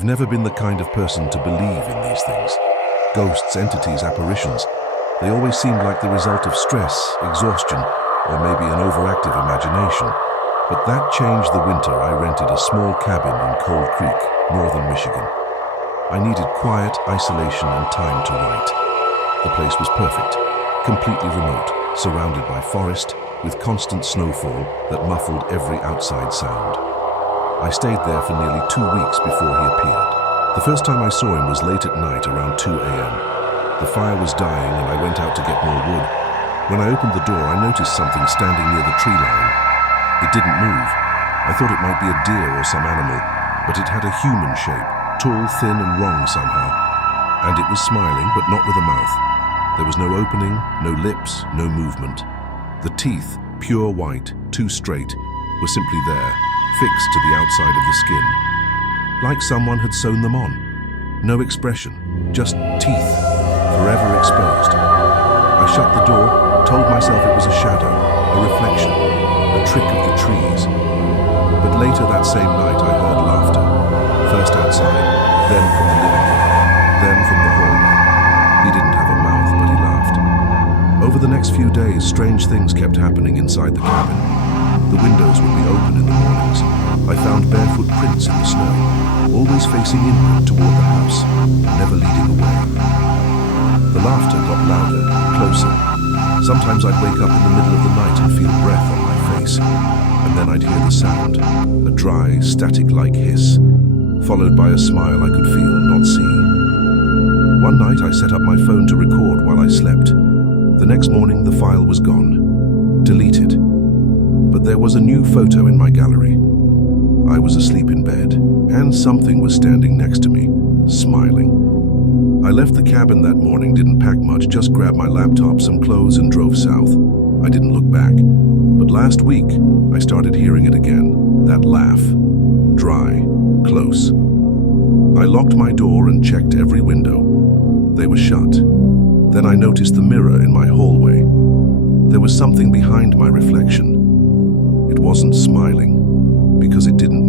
I've never been the kind of person to believe in these things. Ghosts, entities, apparitions. They always seemed like the result of stress, exhaustion, or maybe an overactive imagination. But that changed the winter I rented a small cabin in Cold Creek, northern Michigan. I needed quiet, isolation, and time to write. The place was perfect, completely remote, surrounded by forest, with constant snowfall that muffled every outside sound. I stayed there for nearly 2 weeks before he appeared. The first time I saw him was late at night around 2 a.m. The fire was dying and I went out to get more wood. When I opened the door, I noticed something standing near the tree line. It didn't move. I thought it might be a deer or some animal, but it had a human shape, tall, thin, and wrong somehow. And it was smiling, but not with a mouth. There was no opening, no lips, no movement. The teeth, pure white, too straight, were simply there, fixed to the outside of the skin. Like someone had sewn them on. No expression, just teeth, forever exposed. I shut the door, told myself it was a shadow, a reflection, a trick of the trees. But later that same night I heard laughter, first outside, then from the living room, then from the hallway. He didn't have a mouth, but he laughed. Over the next few days, strange things kept happening inside the cabin. The windows would be open in the mornings. I found barefoot prints in the snow, always facing inward toward the house, never leading away. The laughter got louder, closer. Sometimes I'd wake up in the middle of the night and feel breath on my face, and then I'd hear the sound, a dry, static-like hiss, followed by a smile I could feel, not see. One night I set up my phone to record while I slept. The next morning the file was gone, deleted. But there was a new photo in my gallery. I was asleep in bed, and something was standing next to me, smiling. I left the cabin that morning, didn't pack much, just grabbed my laptop, some clothes, and drove south. I didn't look back. But last week, I started hearing it again, that laugh. Dry, close. I locked my door and checked every window. They were shut. Then I noticed the mirror in my hallway. There was something behind my reflection. It wasn't smiling, because it didn't